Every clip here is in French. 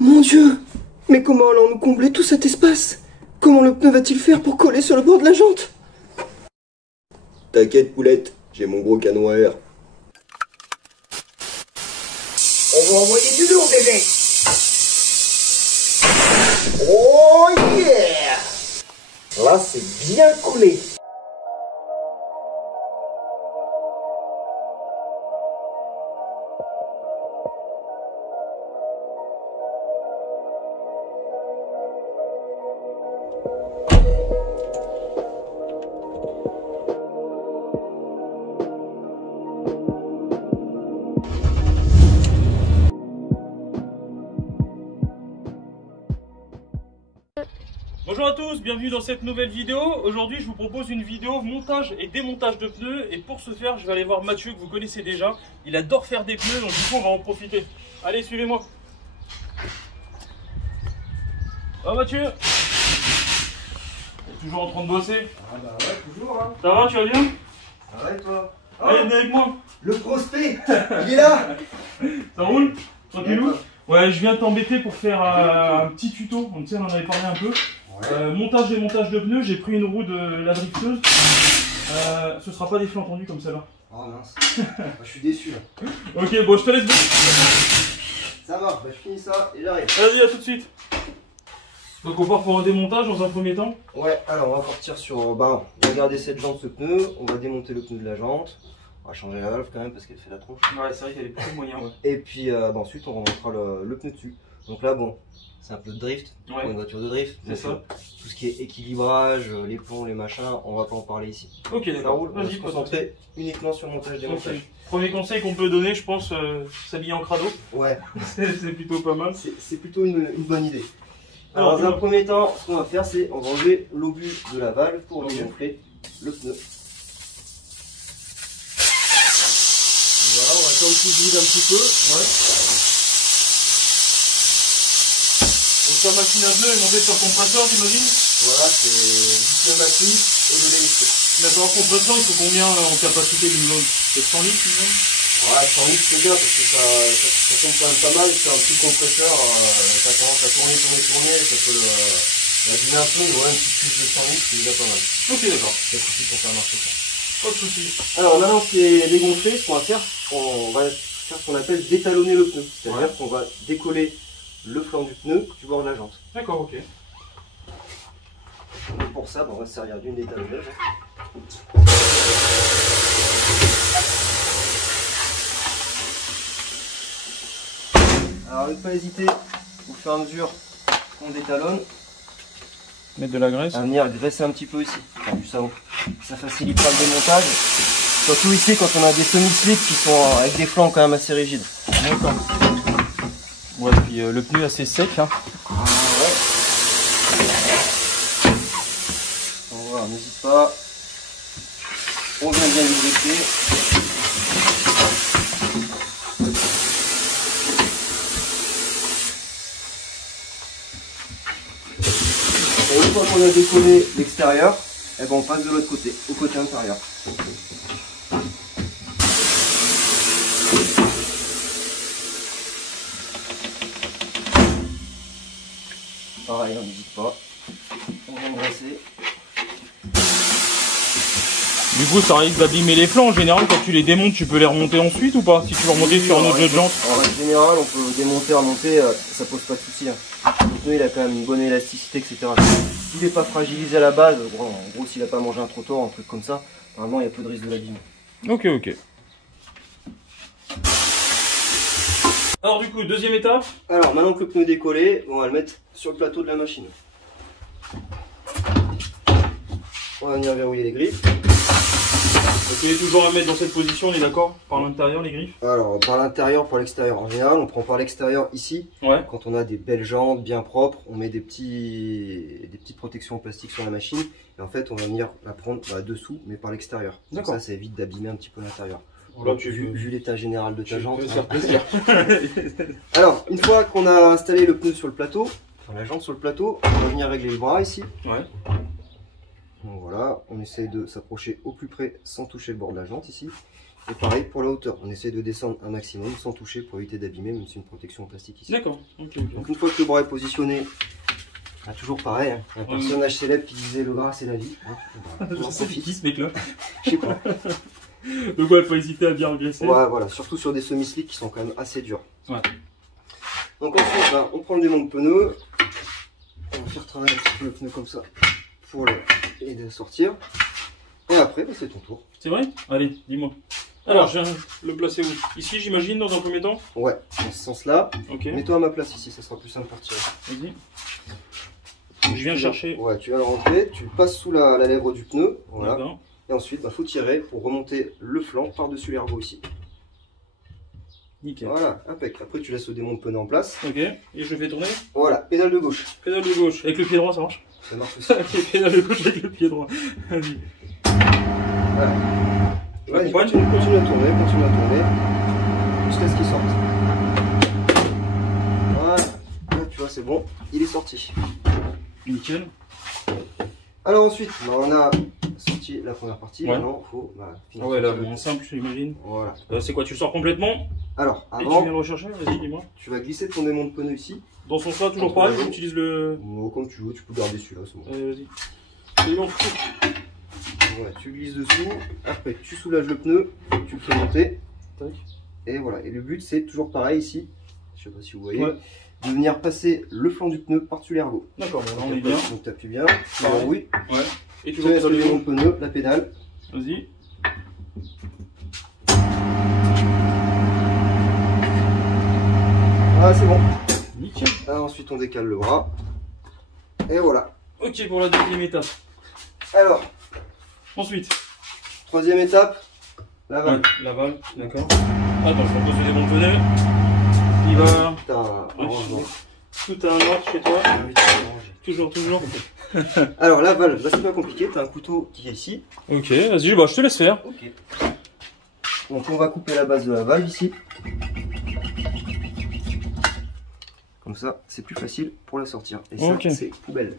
Mon Dieu! Mais comment allons-nous combler tout cet espace? Comment le pneu va-t-il faire pour coller sur le bord de la jante? T'inquiète, poulette, j'ai mon gros canon à air. On va envoyer du lourd, bébé. Oh yeah! Là, c'est bien coulé. Bonjour à tous, bienvenue dans cette nouvelle vidéo. Aujourd'hui je vous propose une vidéo montage et démontage de pneus. Et pour ce faire je vais aller voir Mathieu que vous connaissez déjà. Il adore faire des pneus donc du coup on va en profiter. Allez, suivez-moi. Ah Mathieu, t'es toujours en train de bosser? Ah bah ouais, toujours hein. Ça va, tu vas bien? Ça va et toi? Allez, viens avec moi. Le prospect, il est là. Ça roule? Tranquillou? Ouais, je viens t'embêter pour faire un petit tuto. On en avait parlé un peu. Ouais. Montage et montage de pneus, j'ai pris une roue de la drifteuse. Ce sera pas des flux entendus comme celle-là. Oh mince, je suis déçu là. Ok, bon, je te laisse bosser. Ça marche, bah, je finis ça et j'arrive. Vas-y, à tout de suite. Donc on part pour un démontage dans un premier temps. Ouais, alors on va partir sur, on va regarder cette jante, ce pneu, on va démonter le pneu de la jante. On va changer la valve quand même parce qu'elle fait la tronche. Ouais, c'est vrai qu'elle est plutôt moyen. Ouais. Et puis ensuite on remontera le pneu dessus. Donc là bon, c'est un peu de drift, Ouais. pour une voiture de drift. C'est ça. Tout ce qui est équilibrage, les plombs, les machins, on va pas en parler ici. Ok, Ça d'accord. roule, on va Vas-y, se concentrer uniquement sur le montage des montages. Premier conseil qu'on peut donner, je pense, s'habiller en crado. Ouais, C'est plutôt pas mal. c'est plutôt une bonne idée. Alors dans un premier temps, ce qu'on va faire, c'est on va enlever l'obus de la valve pour dégonfler le pneu. Voilà, on va attendre qu'il vide un petit peu. Ouais. Donc ta machine à pneu est montée sur le compresseur, j'imagine? Voilà, c'est du pneumatique et de l'électrique. D'accord, compresseur, il faut combien en capacité minimum? C'est 100 litres minimum? Ouais, 100 litres c'est bien parce que ça tombe quand même pas mal. C'est un petit compresseur, ça a tendance à tourner, ça peut l'abîmer un peu, mais ouais, une petite cuve de 100 litres c'est déjà pas mal. Ok, d'accord. C'est suffit pour faire marcher ça. Pas de soucis. Alors maintenant que c'est dégonflé, ce qu'on va faire, on va faire ce qu'on appelle détalonner le pneu. C'est-à-dire qu'on va décoller le flanc du pneu du bord de la jante. D'accord, ok. Et pour ça, on va se servir d'une détalonneuse. Alors ne pas hésiter, au fur et à mesure qu'on détalonne, Mettre de la graisse. à venir graisser un petit peu ici, enfin, du savon. Ça facilitera le démontage. Surtout ici quand on a des semi-slips qui sont avec des flancs quand même assez rigides. D'accord. Ouais, puis le pneu assez sec. Hein. Ah ouais. Voilà, n'hésite pas. On vient bien lubrifier. Et une fois qu'on a décollé l'extérieur, eh ben on passe de l'autre côté, au côté intérieur. Pareil, on n'hésite pas. On vient brasser. Du coup, ça risque d'abîmer les flancs. En général, quand tu les démontes, tu peux les remonter ensuite ou pas? Si tu veux remonter sur un autre jeu de jante. En règle générale, on peut démonter, remonter, ça pose pas de soucis. Hein. Le pneu, il a quand même une bonne élasticité, etc. S'il n'est pas fragilisé à la base, bon, en gros, s'il n'a pas mangé un trottoir, un truc comme ça, normalement, il y a peu de risque de l'abîmer. Ok, ok. Alors du coup, deuxième étape. Alors, maintenant que le pneu est décollé, on va le mettre sur le plateau de la machine. On va venir verrouiller les griffes. Donc il est toujours à mettre dans cette position, on est d'accord? Par l'intérieur, les griffes? Alors, par l'intérieur, par l'extérieur. En général, on prend par l'extérieur ici. Ouais. Quand on a des belles jantes bien propres, on met des petites protections en plastique sur la machine. Et en fait, on va venir la prendre dessous, mais par l'extérieur. Donc ça évite d'abîmer un petit peu l'intérieur. Là, Vu l'état général de ta jante. peux te faire plaisir. Alors, une fois qu'on a installé le pneu sur le plateau, enfin la jante sur le plateau, on va venir régler le bras ici. Ouais. Donc voilà, on essaye de s'approcher au plus près sans toucher le bord de la jante ici. Et pareil pour la hauteur, on essaie de descendre un maximum sans toucher pour éviter d'abîmer, même si c'est une protection en plastique ici. D'accord. Donc une fois que le bras est positionné, toujours pareil, hein, un personnage célèbre qui disait le gras c'est la vie. Hein. Je sais qui ce mec là. Je sais pas. Donc ouais, faut hésiter à bien engraisser. Ouais, voilà, surtout sur des semi-slicks qui sont quand même assez durs. Ouais. Donc ensuite, on prend le démon de pneu, on va faire travailler un petit peu le pneu comme ça pour l'aider à sortir. Et après, c'est ton tour. C'est vrai? Allez, dis-moi. Alors, je viens le placer où? Ici, j'imagine, dans un premier temps? Ouais, dans ce sens-là. Ok. Mets-toi à ma place ici, ça sera plus simple pour tirer. Vas-y. Je viens chercher. Ouais, tu viens le rentrer, tu le passes sous la lèvre du pneu. Voilà. Et ensuite, il faut tirer pour remonter le flanc par-dessus l'ergot ici. Nickel. Voilà, impec. Après, tu laisses le démon de pneu en place. Ok. Et je fais tourner? Voilà, pédale de gauche. Pédale de gauche. Avec le pied droit, ça marche? Ça marche aussi. Ok, pédale de gauche avec le pied droit. Vas-y. Voilà. Ouais, continue à tourner, jusqu'à ce qu'il sorte. Voilà, là tu vois c'est bon, il est sorti. Nickel. Alors ensuite, on a sorti la première partie, maintenant il faut finir. Ouais, là, en simple, j'imagine. Voilà. C'est quoi, tu le sors complètement? Alors, et tu avant, viens le rechercher, vas-y, dis-moi. Tu vas glisser ton démon de pneu ici. Dans son sens, toujours pareil, tu utilises le... Comme tu veux, tu peux garder celui-là, c'est bon. Vas-y. C'est bon. Voilà, tu glisses dessous, après tu soulages le pneu, tu le fais monter. Tac. Et voilà, et le but c'est toujours pareil ici, je sais pas si vous voyez, ouais. De venir passer le flanc du pneu par-dessus l'ergot. D'accord, bon, là on est bien. Donc tu appuies bien, tu l'enrouilles, ouais. Et tu mets le démon de pneu, la pédale. Vas-y. Ah c'est bon. Nickel. Alors, ensuite on décale le bras. Et voilà. Ok pour la deuxième étape. Alors. Ensuite. Troisième étape. La valve. Ouais, la valve, d'accord. Attends, je repose le démon de pneu. Il va. Putain, tout a un ordre chez toi. Toujours. Alors la valve, là c'est pas compliqué, tu as un couteau qui est ici. Ok, vas-y, bah, je te laisse faire. Ok. Donc on va couper la base de la valve ici. Comme ça, c'est plus facile pour la sortir. Et ça, c'est poubelle.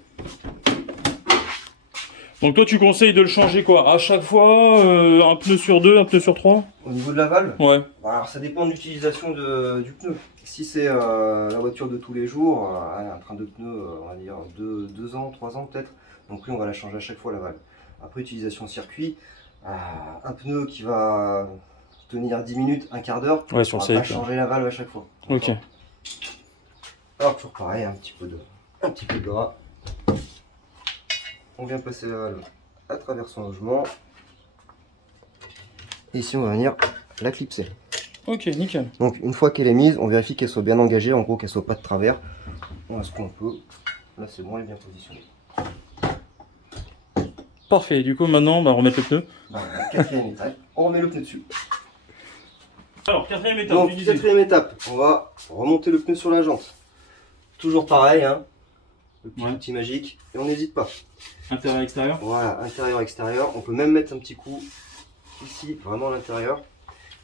Donc toi tu conseilles de le changer quoi? À chaque fois, un pneu sur 2, un pneu sur 3? Au niveau de la valve? Ouais. Alors ça dépend de l'utilisation du pneu. Si c'est la voiture de tous les jours, un train de pneu, on va dire 2 ans, 3 ans peut-être. Donc oui, on va la changer à chaque fois la valve. Après utilisation circuit, un pneu qui va tenir 10 minutes, un quart d'heure, ouais, on va pas changer la valve à chaque fois. Ok. Alors toujours pareil, un petit peu de gras. On vient passer la valve à travers son logement. Et ici on va venir la clipser. Ok, nickel. Donc une fois qu'elle est mise, on vérifie qu'elle soit bien engagée, en gros qu'elle soit pas de travers. On a ce qu'on peut. Là c'est bon, elle est bien positionnée. Parfait, du coup maintenant on va remettre le pneu. Quatrième étape, on remet le pneu dessus. Alors, quatrième étape. Donc quatrième étape, on va remonter le pneu sur la jante. Toujours pareil, hein. Le petit outil magique, et on n'hésite pas. Intérieur, extérieur. Voilà, intérieur, extérieur. On peut même mettre un petit coup ici, vraiment à l'intérieur.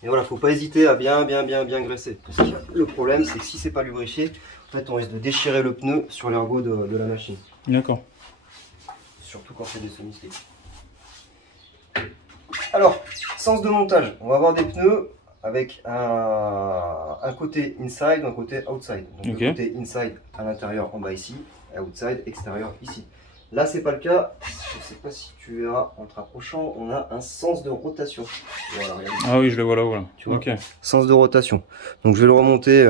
Et voilà, faut pas hésiter à bien graisser. Parce que le problème, c'est que si c'est pas lubrifié, en fait, on risque de déchirer le pneu sur l'ergot de la machine. D'accord. Surtout quand c'est des semi-slicks. Alors, sens de montage. On va avoir des pneus avec un côté inside, un côté outside. Donc le côté inside à l'intérieur en bas ici, et outside extérieur ici. Là c'est pas le cas, je ne sais pas si tu verras en te rapprochant, on a un sens de rotation. Voilà, ah oui, je le vois là, voilà. Tu vois, sens de rotation. Donc je vais le remonter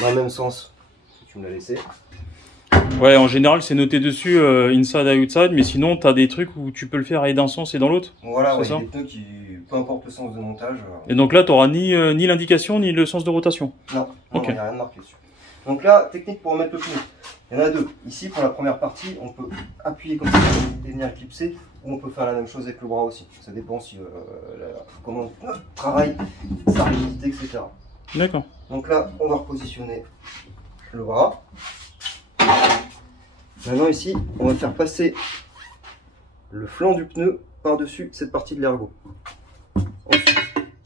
dans le même sens que tu me l'as laissé. Ouais, en général c'est noté dessus inside et outside, mais sinon tu as des trucs où tu peux le faire et d'un sens et dans l'autre. Voilà, ouais, des pneus qui, peu importe le sens de montage. Et donc là tu n'auras ni l'indication ni le sens de rotation. Non, il n'y a rien de marqué dessus. Donc là, technique pour remettre le pneu. Il y en a deux. Ici, pour la première partie, on peut appuyer comme ça et venir clipser, ou on peut faire la même chose avec le bras aussi. Ça dépend si comment on travaille, sa rigidité, etc. D'accord. Donc là, on va repositionner le bras. Maintenant ici, on va faire passer le flanc du pneu par-dessus cette partie de l'ergot. Ensuite,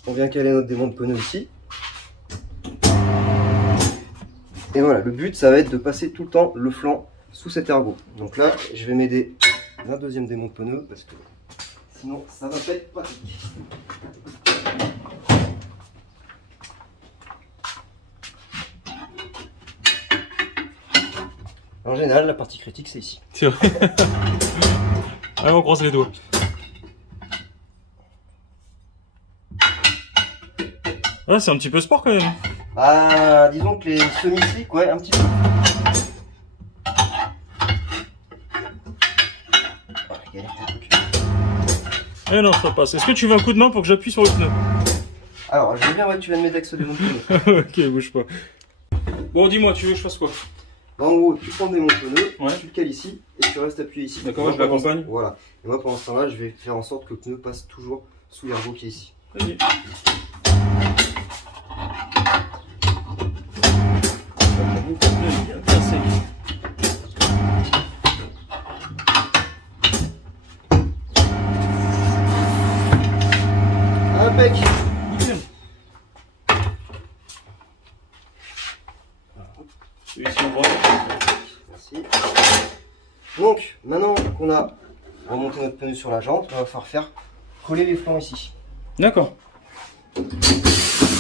on vient caler notre démon de pneu ici. Et voilà, le but, ça va être de passer tout le temps le flanc sous cet ergot. Donc là, je vais m'aider d'un deuxième démon de pneu parce que sinon, ça va pas être pratique. En général, la partie critique, c'est ici. C'est vrai. Allez, on croise les doigts. Ouais, c'est un petit peu sport quand même. Bah, disons que les semi-slick, ouais, un petit peu. Eh non, ça passe. Est-ce que tu veux un coup de main pour que j'appuie sur le pneu? Alors, je veux bien, ouais, tu viens de m'aider avec ce démonte pneu. Ok, bouge pas. Bon, dis-moi, tu veux que je fasse quoi? En gros, tu prends des monte-pneus, Ouais. tu le cales ici et tu restes appuyé ici. D'accord, je l'accompagne. Voilà. Et moi, pendant ce temps-là, je vais faire en sorte que le pneu passe toujours sous l'ergot qui est ici. Vas-y. Bien sec. Impec. Nickel. Celui-ci on voit. Merci. Donc, maintenant qu'on a remonté notre pneu sur la jante, on va falloir faire coller les flancs ici. D'accord.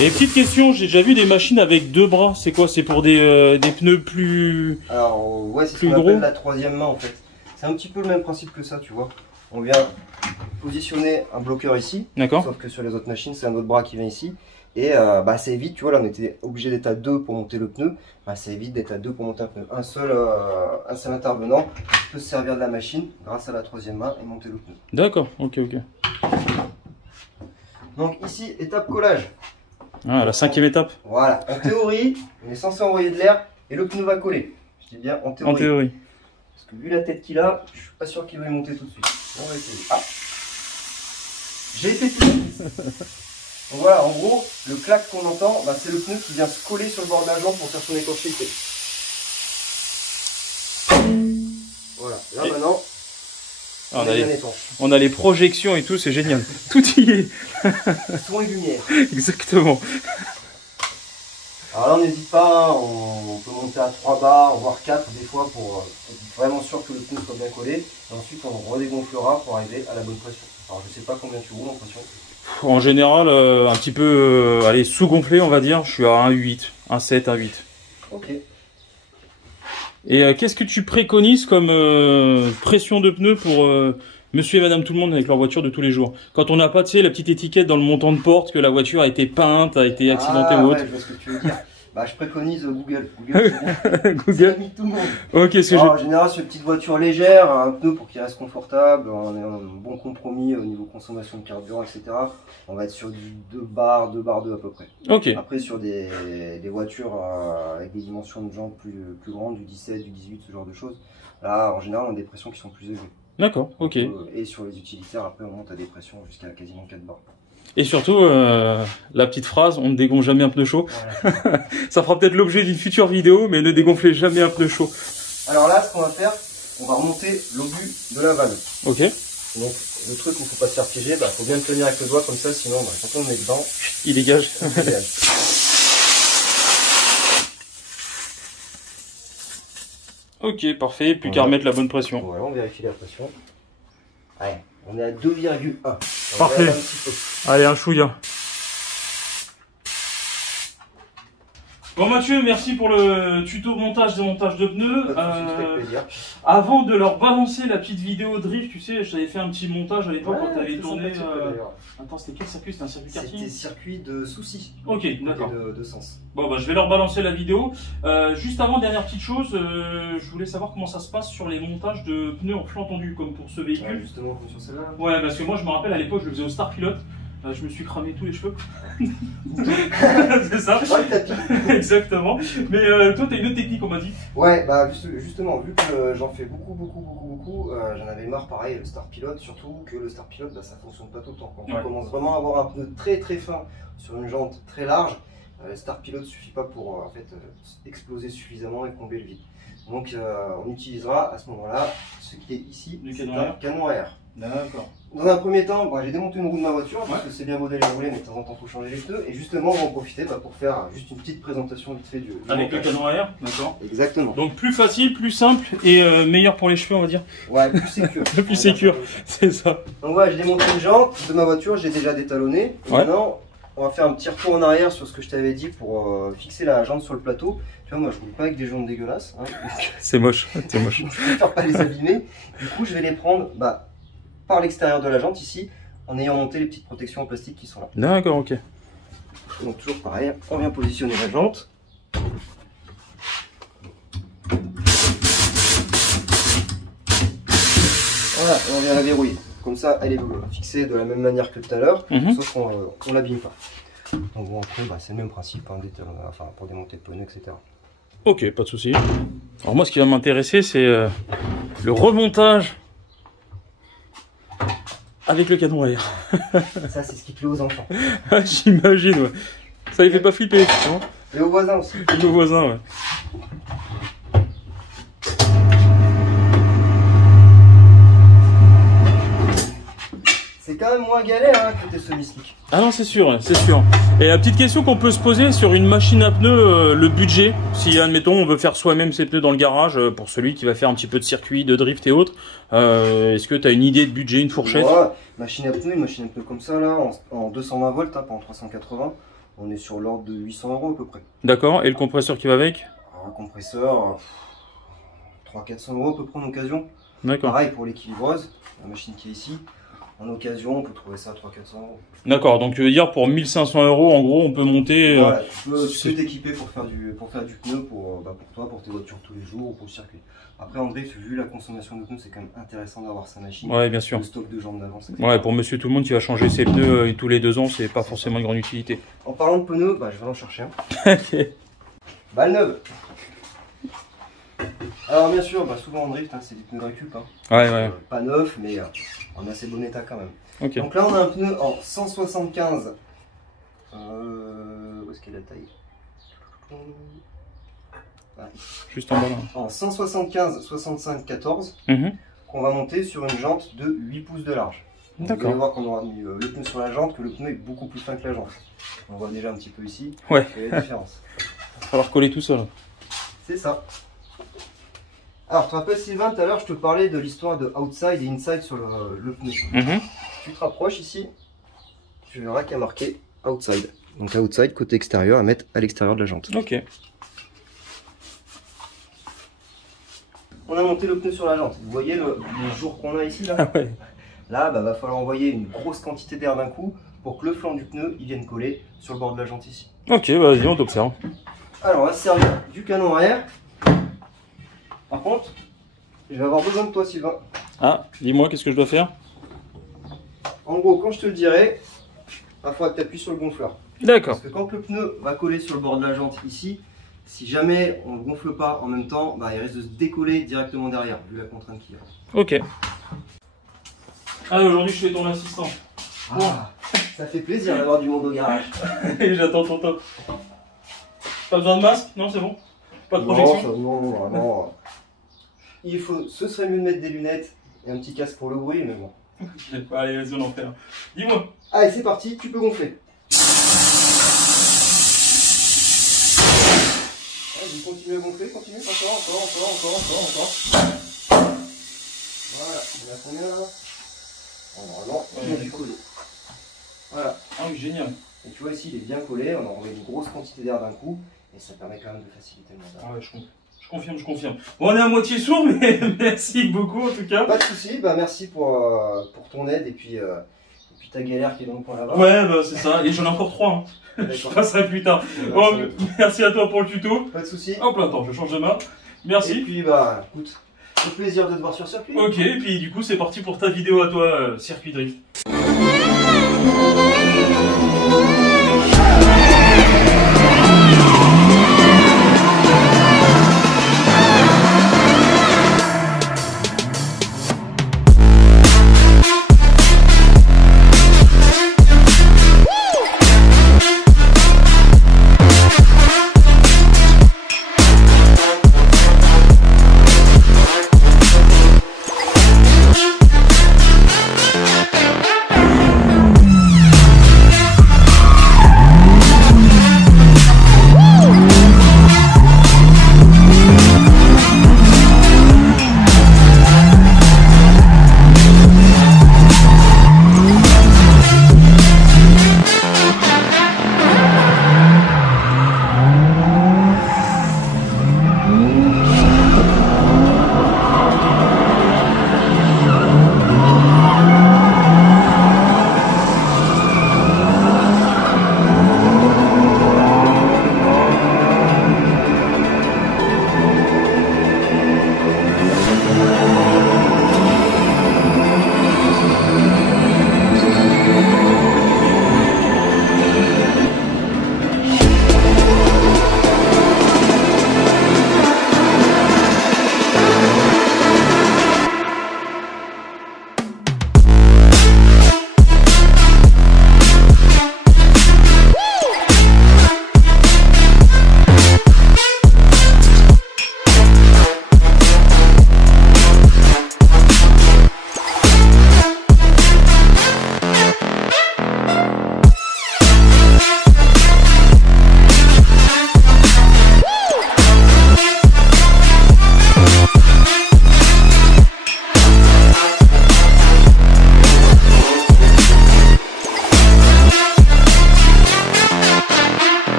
Et petite question, j'ai déjà vu des machines avec deux bras. C'est quoi? C'est pour des pneus plus... Alors, ouais, c'est ce Plus qu'on gros. appelle la troisième main en fait. C'est un petit peu le même principe que ça, tu vois. On vient positionner un bloqueur ici, D'accord. sauf que sur les autres machines, c'est un autre bras qui vient ici. Et bah, ça évite, tu vois, là on était obligé d'être à deux pour monter le pneu. Bah, ça évite d'être à deux pour monter un pneu. Un seul intervenant peut se servir de la machine grâce à la troisième main et monter le pneu. D'accord, ok, ok. Donc ici, étape collage. Ah, la cinquième étape. Voilà, en théorie, on est censé envoyer de l'air et le pneu va coller. Je dis bien en théorie. En théorie. Parce que vu la tête qu'il a, je suis pas sûr qu'il va y monter tout de suite. On va essayer. Ah, j'ai été tout. Donc voilà, en gros, le clac qu'on entend, bah, c'est le pneu qui vient se coller sur le bord de la jambe pour faire son étanchéité. Voilà, là Et maintenant, Ah, on est bien étanche. on a les projections et tout, c'est génial. Tout y est. Son et lumière. Exactement. Alors là, on n'hésite pas, hein, on peut monter à 3 bars, voire 4 des fois pour être vraiment sûr que le pneu soit bien collé. Et ensuite, on redégonflera pour arriver à la bonne pression. Alors je sais pas combien tu roules en pression. En général, un petit peu allez, sous-gonflé, on va dire. Je suis à 1,8, 1,7, 1,8. Ok. Et qu'est-ce que tu préconises comme pression de pneu pour monsieur et madame tout le monde avec leur voiture de tous les jours? Quand on n'a pas, tu sais, la petite étiquette dans le montant de porte que la voiture a été peinte, a été accidentée ou autre. Ouais, je vois ce que tu veux dire. Bah, je préconise Google. Google, c'est bon. C'est Google. l'ami de tout le monde. Ok, ce que Alors, en général, sur une petite voiture légère, un pneu pour qu'il reste confortable, un bon compromis au niveau consommation de carburant, etc. On va être sur du 2 bars 2 à peu près. Ok. Après, sur des voitures avec des dimensions de jantes plus grandes, du 17, du 18, ce genre de choses, là, en général, on a des pressions qui sont plus élevées. D'accord, ok. Et sur les utilitaires, après, on monte à des pressions jusqu'à quasiment 4 bars. Et surtout, la petite phrase, on ne dégonfle jamais un pneu chaud. Voilà. Ça fera peut-être l'objet d'une future vidéo, mais ne dégonflez jamais un pneu chaud. Alors là, ce qu'on va faire, on va remonter l'obus de la vanne. Ok. Donc, le truc où il ne faut pas se faire piéger, bah, faut bien le tenir avec le doigt comme ça, sinon, bah, quand on met dedans, Il dégage. on dégage. Ok, parfait. Plus qu'à Voilà. remettre la bonne pression. Voilà, on vérifie la pression. Ouais, on est à 2,1. Parfait. Un petit peu. Allez, un chouïa. Bon Mathieu, merci pour le tuto montage démontage de pneus. Pas de soucis, ça fait plaisir. Avant de leur balancer la petite vidéo drift, tu sais, je t'avais fait un petit montage à l'époque quand tu avais c'est tourné. sympathique, d'ailleurs. Attends, c'était quel circuit? C'était un circuit C'était karting? circuit de soucis. Ok, d'accord. De sens. Bon, bah, je vais leur balancer la vidéo. Juste avant, dernière petite chose, je voulais savoir comment ça se passe sur les montages de pneus en flanc tendu, comme pour ce Ouais, véhicule. justement, comme sur celle-là. Ouais, parce que moi, je me rappelle à l'époque, je le faisais au Star Pilot. Je me suis cramé tous les cheveux. C'est ça. Ouais, le tapis. Exactement. Mais toi, tu as une autre technique, on m'a dit. Ouais, bah justement, vu que j'en fais beaucoup, j'en avais marre, pareil, le Star Pilot, surtout que le Star Pilot, bah, ça fonctionne pas tout le temps. Quand Ouais. on commence vraiment à avoir un pneu très fin sur une jante très large, le Star Pilot suffit pas pour en fait, exploser suffisamment et combler le vide. Donc on utilisera à ce moment-là ce qui est ici, Du c'est canon un à air. canon à air. D'accord. Dans un premier temps, bah, j'ai démonté une roue de ma voiture parce Ouais. que c'est bien beau d'aller rouler, mais de temps en temps il faut changer les pneus. Et justement, on va en profiter bah, pour faire juste une petite présentation vite fait du Avec le montage. canon à air, d'accord. Exactement. Donc plus facile, plus simple et meilleur pour les cheveux, on va dire. Ouais, plus sécure. Le plus sécure, c'est ça. Donc voilà, j'ai démonté une jante de ma voiture, j'ai déjà détalonné. Et Ouais. maintenant, on va faire un petit retour en arrière sur ce que je t'avais dit pour fixer la jante sur le plateau. Tu vois, moi je roule pas avec des jantes dégueulasses. Hein, c'est moche, c'est moche. Je préfère pas les abîmer. Du coup, je vais les prendre par l'extérieur de la jante ici, en ayant monté les petites protections en plastique qui sont là. D'accord, ok. Donc toujours pareil, on vient positionner la jante. Voilà, et on vient la verrouiller. Comme ça, elle est fixée de la même manière que tout à l'heure, sauf qu'on ne l'abîme pas. Donc bon, après, c'est le même principe, hein, enfin, pour démonter le pneu, etc. Ok, pas de souci. Alors moi, ce qui va m'intéresser, c'est le remontage avec le canon à air. Ça, c'est ce qui plaît aux enfants. J'imagine, ouais. Ça les fait pas flipper, non? Et aux voisins aussi. Et aux voisins, ouais. C'est quand même moins galère hein, que tes semi-slick. Ah non, c'est sûr, c'est sûr. Et la petite question qu'on peut se poser sur une machine à pneus, le budget, si admettons on veut faire soi-même ses pneus dans le garage, pour celui qui va faire un petit peu de circuit, de drift et autres, est-ce que tu as une idée de budget, une fourchette? Ouais, machine à pneus comme ça là, en 220 volts, hein, pas en 380, on est sur l'ordre de 800 € à peu près. D'accord, et le compresseur qui va avec? Alors, un compresseur, 300-400 € à peu près en occasion. D'accord. Pareil pour l'équilibreuse, la machine qui est ici. En occasion, on peut trouver ça à 300-400 €. D'accord, donc tu veux dire pour 1500 € en gros, on peut monter. Voilà, tu peux t'équiper pour faire du pneu pour toi, pour tes voitures tous les jours ou pour le circuit. Après, en drift, vu la consommation de pneus, c'est quand même intéressant d'avoir sa machine. Ouais, bien sûr. Le stock de jambes d'avance. Ouais, pour monsieur tout le monde qui va changer ses pneus tous les 2 ans, c'est pas forcément une grande utilité. En parlant de pneus, je vais en chercher un. Balle neuve. Alors bien sûr, souvent en drift, hein, c'est des pneus de récup. Hein. Ouais. Pas neuf, mais en assez bon état quand même. Okay. Donc là, on a un pneu en 175. Où est-ce qu'est la taille? Juste en bas là. En 175 65 14 qu'on va monter sur une jante de 8 pouces de large. Vous allez voir qu'on aura mis le pneu sur la jante, que le pneu est beaucoup plus fin que la jante. On voit déjà un petit peu ici la différence. Il va falloir coller tout ça là. C'est ça. Alors, tu te rappelles Sylvain, tout à l'heure je te parlais de l'histoire de outside et inside sur le pneu. Tu te rapproches ici, tu verras qu'il y a marqué outside. Donc outside, côté extérieur, à mettre à l'extérieur de la jante. Ok. On a monté le pneu sur la jante. Vous voyez le jour qu'on a ici là? Ah ouais. Là, va falloir envoyer une grosse quantité d'air d'un coup pour que le flanc du pneu il vienne coller sur le bord de la jante ici. Ok, vas-y, on t'observe. Alors, on va se servir du canon à air. Par contre, je vais avoir besoin de toi, Sylvain. Ah, dis-moi, qu'est-ce que je dois faire? En gros, quand je te le dirai, il faudra que tu appuies sur le gonfleur. D'accord. Parce que quand le pneu va coller sur le bord de la jante ici, si jamais on ne le gonfle pas en même temps, il risque de se décoller directement derrière, vu la contrainte qu'il y a. Ok. Allez, aujourd'hui, je fais ton assistant. Ça fait plaisir d'avoir du monde au garage. Et j'attends ton top. Pas besoin de masque? Non, c'est bon? Pas de projection? Non, vraiment. Ce serait mieux de mettre des lunettes et un petit casque pour le bruit, mais bon. Allez, vas-y, on en fait un. Dis-moi. Allez, c'est parti, tu peux gonfler. Vas-y, continue à gonfler, continue, encore. Voilà, on a combien là? Normalement, il a dû coller. Voilà. Ah oui, génial. Et tu vois ici, il est bien collé, on a envoyé une grosse quantité d'air d'un coup, et ça permet quand même de faciliter le montage. Ah ouais, je confirme. Bon, on est à moitié sourd, mais merci beaucoup en tout cas. Pas de soucis, merci pour ton aide et puis ta galère qui est dans le coin là-bas. Ouais, c'est ça, et j'en ai encore 3. Hein. Je passerai plus tard. Bon, merci à toi pour le tuto. Pas de soucis. Hop là, attends, je change de main. Merci. Et puis, écoute, c'est plaisir de te voir sur circuit. Ok, et puis du coup, c'est parti pour ta vidéo à toi, circuit drift.